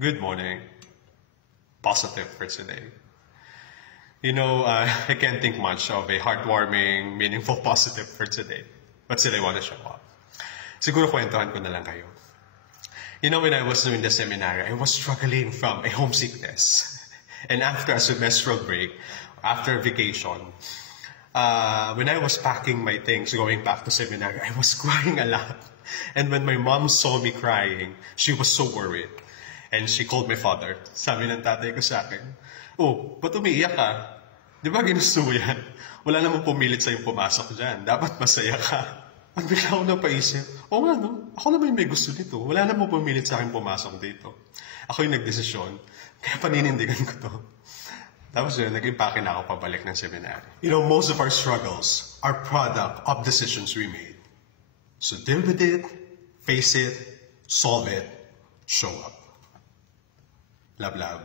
Good morning. Positive for today. I can't think much of a heartwarming, meaningful positive for today. But still, I want to show up. Siguro kwentuhan ko na lang kayo. When I was doing the seminary, I was struggling from a homesickness. And after a semestral break, after vacation, when I was packing my things going back to seminary, I was crying a lot. And when my mom saw me crying, she was so worried. And she called my father. Sabi ng tatay ko sa akin, "Oh, ba't umiiyak ka? Di ba ginusto mo yan? Wala namang pumilit sa'yo pumasok dyan. Dapat masaya ka." Ang bigla ako napaisip, nga no, ako naman may gusto dito. Wala namang pumilit sa akin pumasok dito. Ako yung nagdesisyon, kaya paninindigan ko to. Tapos yun, nag-impake na ako pabalik ng seminary. Most of our struggles are product of decisions we made. So deal with it, face it, solve it, show up. Love, love.